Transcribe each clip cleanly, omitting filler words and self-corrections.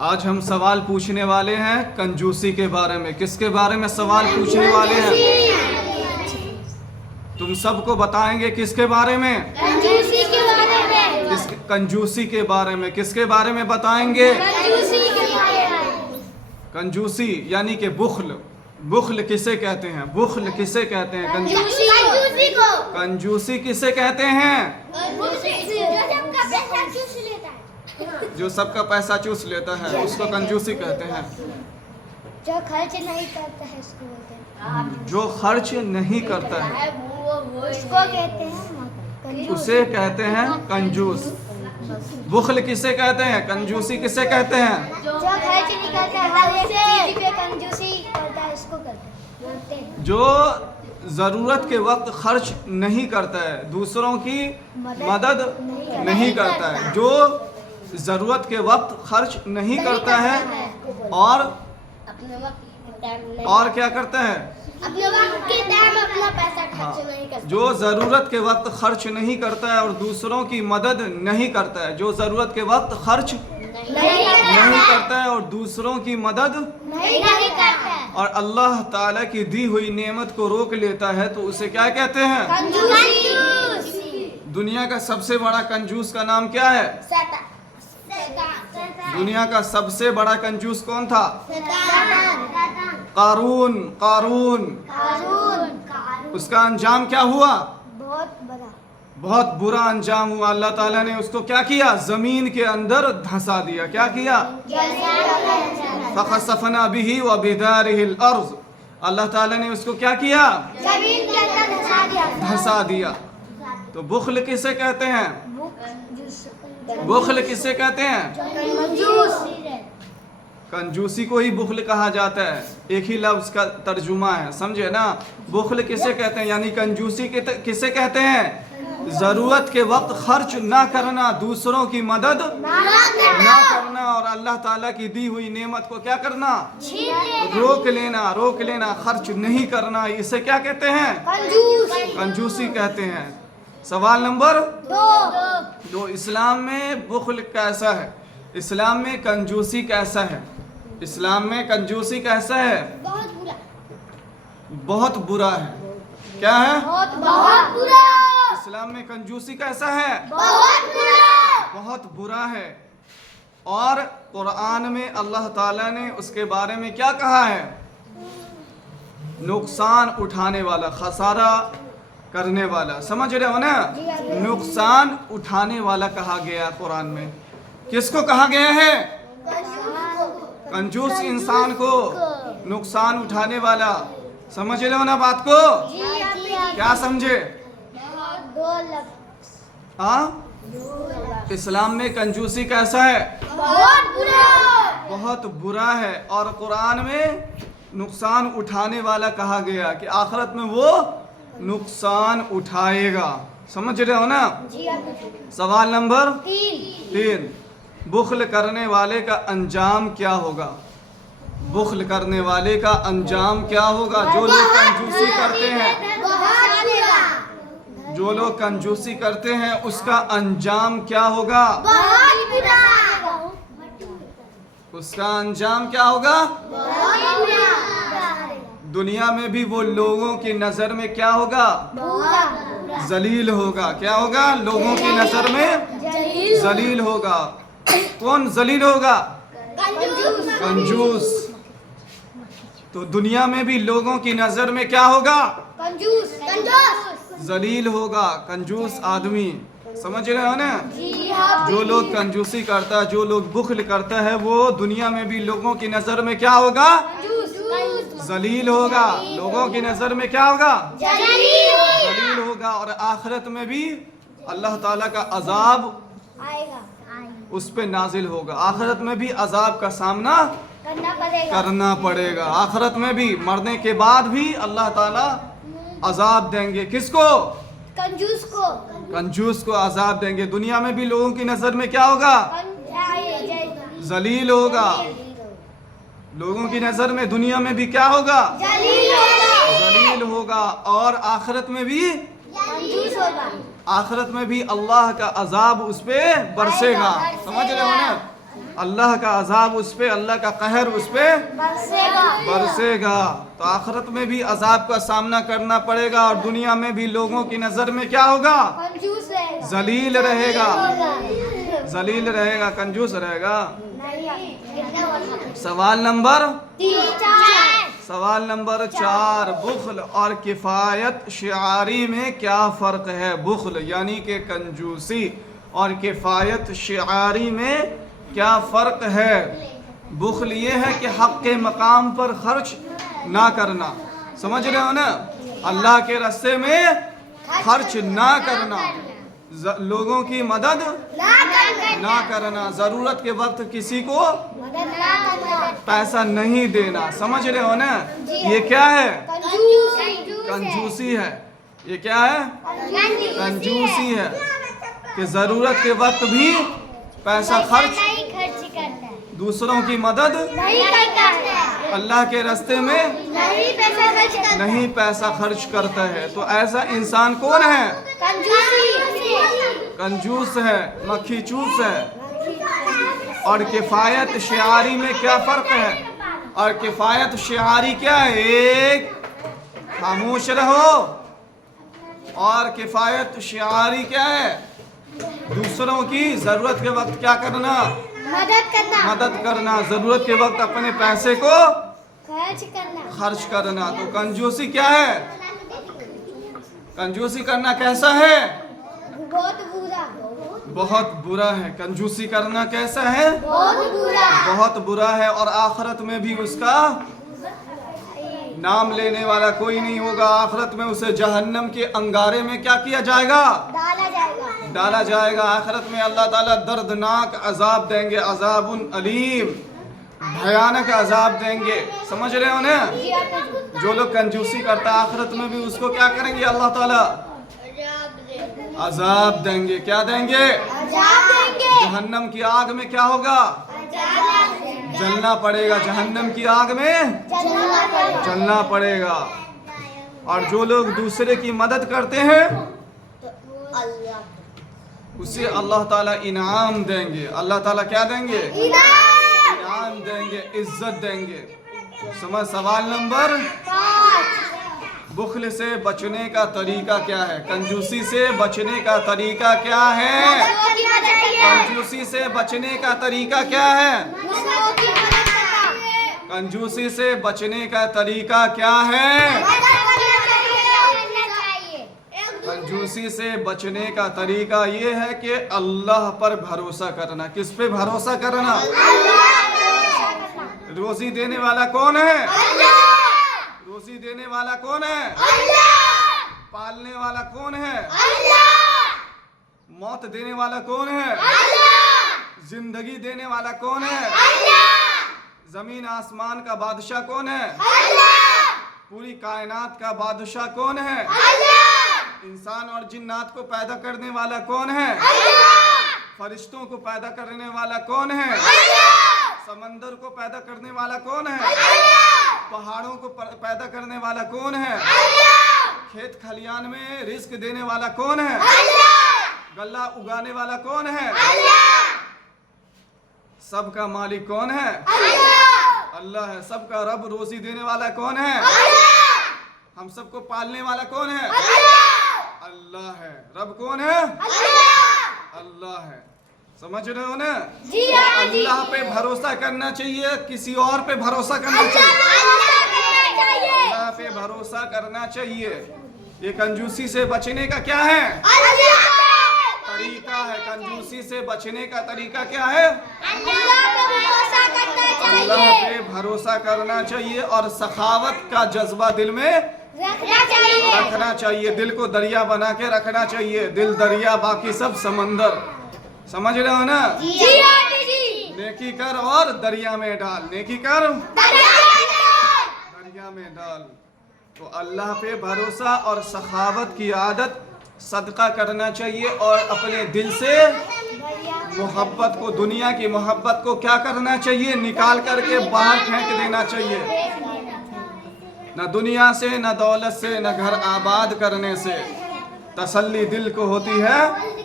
आज हम सवाल पूछने वाले हैं कंजूसी के बारे में। किसके बारे में सवाल पूछने वाले हैं? तुम सबको बताएंगे किसके बारे में? कंजूसी के बारे में। कंजूसी के बारे में। किसके बारे में बताएंगे? कंजूसी के बारे में। कंजूसी यानी कि बुख्ल। बुख्ल किसे कहते हैं? बुख्ल किसे कहते हैं? कंजूसी को। कंजूसी किसे कहते हैं? जो सबका पैसा चूस लेता है उसको कंजूसी कहते हैं। जो खर्च नहीं करता है उसको बोलते हैं। जो खर्च नहीं करता है उसको कहते हैं कंजूस। उसे कहते हैं कंजूस। बुख्ल किसे कहते हैं? कंजूसी किसे कहते हैं? जो खर्च नहीं करता है हर एक चीज पे कंजूसी करता है उसको बोलते हैं। जो ज़रूरत के वक्त खर्च नहीं करता है, दूसरों की मदद नहीं करता है। जो ज़रूरत के वक्त खर्च नहीं करता है और क्या करता है? अपने वक्त के टाइम अपना पैसा खर्च नहीं करता। जो ज़रूरत के वक्त खर्च नहीं करता है और दूसरों की मदद नहीं करता है। जो ज़रूरत के वक्त खर्च नहीं करता है और दूसरों की मदद नहीं करता है और अल्लाह ताला की दी हुई नेमत को रोक लेता है तो उसे क्या कहते हैं? कंजूस। दुनिया का सबसे बड़ा कंजूस का नाम क्या है? दुनिया का सबसे बड़ा कंजूस कौन था? कारून। कारून। उसका अंजाम क्या हुआ? बहुत बुरा अंजाम हुआ। अल्लाह ताला ने उसको क्या किया? जमीन के अंदर धंसा दिया। क्या किया? फखसफना बिही व बिदारिहिल अर्ज़। अल्लाह ताला ने उसको क्या किया? जमीन के अंदर धंसा दिया। तो बुख्ल किसे कहते हैं? बुख्ल किसे कहते हैं? कंजूसी को ही बुख्ल कहा जाता है। एक ही लफ्ज का तर्जुमा है, समझे ना? बुख्ल किसे कहते हैं यानी कंजूसी किसे कहते हैं? जरूरत के वक्त खर्च ना करना, दूसरों की मदद ना करना और अल्लाह ताला की दी हुई नेमत को क्या करना? रोक लेना, खर्च नहीं करना। इसे क्या कहते हैं? कंजूसी कहते हैं। सवाल नंबर 2। इस्लाम में बुख्ल कैसा है? इस्लाम में कंजूसी कैसा है? इस्लाम में कंजूसी कैसा है? बहुत बुरा है। क्या है? बहुत बुरा। इस्लाम में कंजूसी कैसा है? बहुत बुरा है। और कुरान में अल्लाह ताला ने उसके बारे में क्या कहा है? नुकसान उठाने वाला, खसारा करने वाला। समझ रहे हो ना? नुकसान उठाने वाला कहा गया कुरान में। किसको कहा गया है? कंजूस इंसान को, नुकसान उठाने वाला। समझ रहे हो ना बात को? क्या समझे? हाँ, इस्लाम में कंजूसी कैसा है? बहुत बुरा है। और कुरान में नुकसान उठाने वाला कहा गया कि आखिरत में वो नुकसान उठाएगा। समझ रहे हो ना? सवाल नंबर 3। बुख्ल करने वाले का अंजाम क्या होगा? बुख्ल करने वाले का अंजाम क्या होगा? जो लोग कंजूसी करते हैं, जो लोग कंजूसी करते हैं उसका अंजाम क्या होगा? उसका अंजाम क्या होगा? दुनिया में भी वो लोगों की नजर में क्या होगा? जलील होगा। क्या होगा? लोगों की नजर में जलील होगा। कौन जलील होगा? कंजूस। तो दुनिया में भी लोगों की नजर में क्या होगा? जलील होगा, कंजूस आदमी। समझ रहे हो ना? जो लोग कंजूसी करता है, जो लोग बुख्ल करता है, वो दुनिया में भी लोगों की नजर में क्या होगा? जलील होगा। लोगों की नजर में क्या होगा? जलील होगा। और आखिरत में भी अल्लाह ताला का अजाब उस पे नाजिल होगा। आखिरत में भी अजाब का सामना करना पड़ेगा। आखिरत में भी, मरने के बाद भी अल्लाह ताला अजाब देंगे। किसको? कंजूस को अजाब देंगे। दुनिया में भी लोगों की नजर में क्या होगा? जलील होगा। लोगों की नजर में दुनिया में भी क्या होगा? जलील होगा। और आखिरत में भी आखिरत में भी अल्लाह का अजाब उस पे बरसेगा। समझ रहे हो ना? अल्लाह का अजाब उस पे, अल्लाह का कहर उस पे बरसेगा। बरसेगा। तो आखिरत में भी अजाब का सामना करना पड़ेगा और दुनिया में भी लोगों की नज़र में क्या होगा? कंजूस रहेगा। जलील रहेगा, जलील रहेगा, कंजूस रहेगा। सवाल नंबर 4, बुख्ल और किफ़ायत शिआरी में क्या फ़र्क है? बुख्ल यानी कि कंजूसी और किफ़ायत शिआरी में क्या फ़र्क है? बुख्ल ये है कि हक़ के मकाम पर खर्च ना करना, समझ रहे हो ना? अल्लाह के रास्ते में खर्च ना करना, लोगों की मदद ना करना, ज़रूरत के वक्त किसी को पैसा नहीं देना, समझ रहे हो ना? ये क्या है? कंजूसी है। ये क्या है? कंजूसी है कि ज़रूरत के वक्त भी पैसा खर्च, दूसरों की मदद, अल्लाह के रास्ते में नहीं पैसा खर्च करता है। तो ऐसा इंसान कौन है? कंजूस है, मक्खी चूस है। और किफ़ायत शिआरी में क्या फ़र्क है? और किफ़ायत शिआरी क्या है? एक, खामोश रहो। और किफ़ायत शिआरी क्या है? दूसरों की ज़रूरत के वक्त क्या करना? मदद करना, ज़रूरत के वक्त अपने पैसे को खर्च करना। तो कंजूसी क्या है? कंजूसी करना कैसा है? बहुत बुरा है। कंजूसी करना कैसा है? बहुत बुरा है। और आखिरत में भी उसका नाम लेने वाला कोई नहीं होगा। आखिरत में उसे जहन्नम के अंगारे में क्या किया जाएगा? डाला जाएगा। आखिरत में अल्लाह ताला दर्दनाक अजाब देंगे, अजाबुन अलीम, भयानक अजाब देंगे, समझ रहे हो ना? जो लोग कंजूसी करता है आखिरत में भी उसको क्या करेंगे? अल्लाह ताला अजाब देंगे। क्या देंगे? जहन्नम की आग में क्या होगा? जलना पड़ेगा। जहन्नम की आग में जलना पड़ेगा। और जो लोग दूसरे की मदद करते हैं उसे अल्लाह ताला इनाम देंगे। अल्लाह ताला क्या देंगे? इनाम देंगे, इज्जत देंगे। समझ। सवाल नंबर 5, बुख्ल से बचने का तरीका क्या है? कंजूसी से बचने का तरीका क्या है? कंजूसी से बचने का तरीका क्या है? कंजूसी से बचने का तरीका क्या है? कंजूसी से बचने का तरीका ये है कि अल्लाह पर भरोसा करना। किस पे भरोसा करना? रोजी देने वाला कौन है? रोजी देने वाला कौन है? पालने वाला कौन है? मौत देने वाला कौन है? जिंदगी देने वाला कौन है? जमीन आसमान का बादशाह कौन है? पूरी कायनात का बादशाह कौन है? इंसान और जिन्नात को पैदा करने वाला कौन है? फरिश्तों को पैदा करने वाला कौन है? समंदर को पैदा करने वाला कौन है? पहाड़ों को पैदा करने वाला कौन है? खेत खलियान में रिस्क देने वाला कौन है? गल्ला उगाने वाला कौन है? सबका मालिक कौन है? अल्लाह है। सबका रब, रोजी देने वाला कौन है? हम सबको पालने वाला कौन है? अल्लाह है। रब कौन है? अल्लाह है। समझ रहे हो ना? अल्लाह पे भरोसा करना चाहिए, किसी और पे भरोसा करना चाहिए? अल्लाह पे भरोसा करना चाहिए। ये कंजूसी से बचने का क्या है? तरीका है। कंजूसी से बचने का तरीका क्या है? अल्लाह पे भरोसा करना चाहिए और सखावत का जज्बा दिल में रखना चाहिए। दिल को दरिया बना के रखना चाहिए। दिल दरिया, बाकी सब समंदर। समझ रहे हो ना? नेकी कर और दरिया में डाल। नेकी कर, दरिया में डाल। तो अल्लाह पे भरोसा और सखावत की आदत, सदका करना चाहिए और अपने दिल से मोहब्बत को, दुनिया की मोहब्बत को क्या करना चाहिए? निकाल करके बाहर फेंक देना चाहिए। न दुनिया से, न दौलत से, न घर आबाद करने से तसल्ली दिल को होती है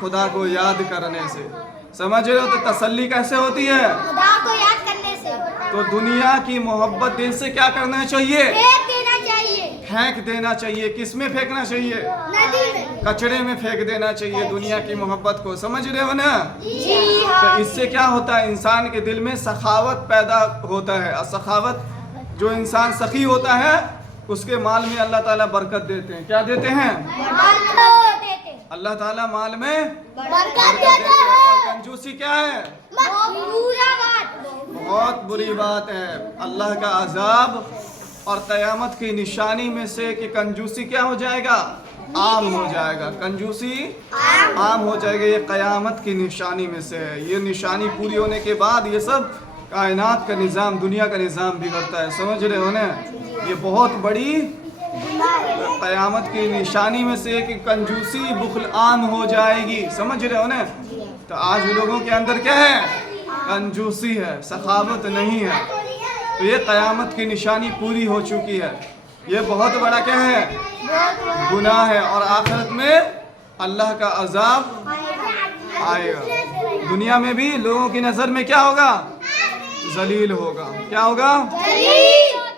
खुदा को याद करने से। समझ रहे हो? तो तसल्ली कैसे होती है? खुदा को याद करने से। तो दुनिया की मोहब्बत दिल से क्या करना चाहिए? फेंक देना चाहिए। फेंक देना चाहिए। किस में फेंकना चाहिए? नदी में। कचड़े में फेंक देना चाहिए दुनिया की मोहब्बत को। समझ रहे हो ना? जी तो हाँ। इससे क्या होता है? इंसान के दिल में सखावत पैदा होता है। और सखावत, जो इंसान सखी होता है उसके माल में अल्लाह ताला बरकत देते हैं। क्या देते हैं? बरकत देते। अल्लाह ताला माल में बरकत देते और हैं। कंजूसी क्या है? बुरा बात। बहुत बुरी बात है। अल्लाह का अजाब और क़यामत की निशानी में से कि कंजूसी क्या हो जाएगा? आम हो जाएगा। कंजूसी आम हो जाएगा। ये क़यामत की निशानी में से है। ये निशानी पूरी होने के बाद ये सब कायनात का निज़ाम, दुनिया का निज़ाम बिगड़ता है। समझ रहे हो ना? ये बहुत बड़ी क़यामत की निशानी में से कि कंजूसी बुखल आम हो जाएगी। समझ रहे हो ना? तो आज लोगों के अंदर क्या है? कंजूसी है, सखावत नहीं है। तो ये क़यामत की निशानी पूरी हो चुकी है। ये बहुत बड़ा क्या है? गुनाह है। और आखिरत में अल्लाह का अजाब आएगा। दुनिया में भी लोगों की नज़र में क्या होगा? जलील होगा। क्या होगा? जलील।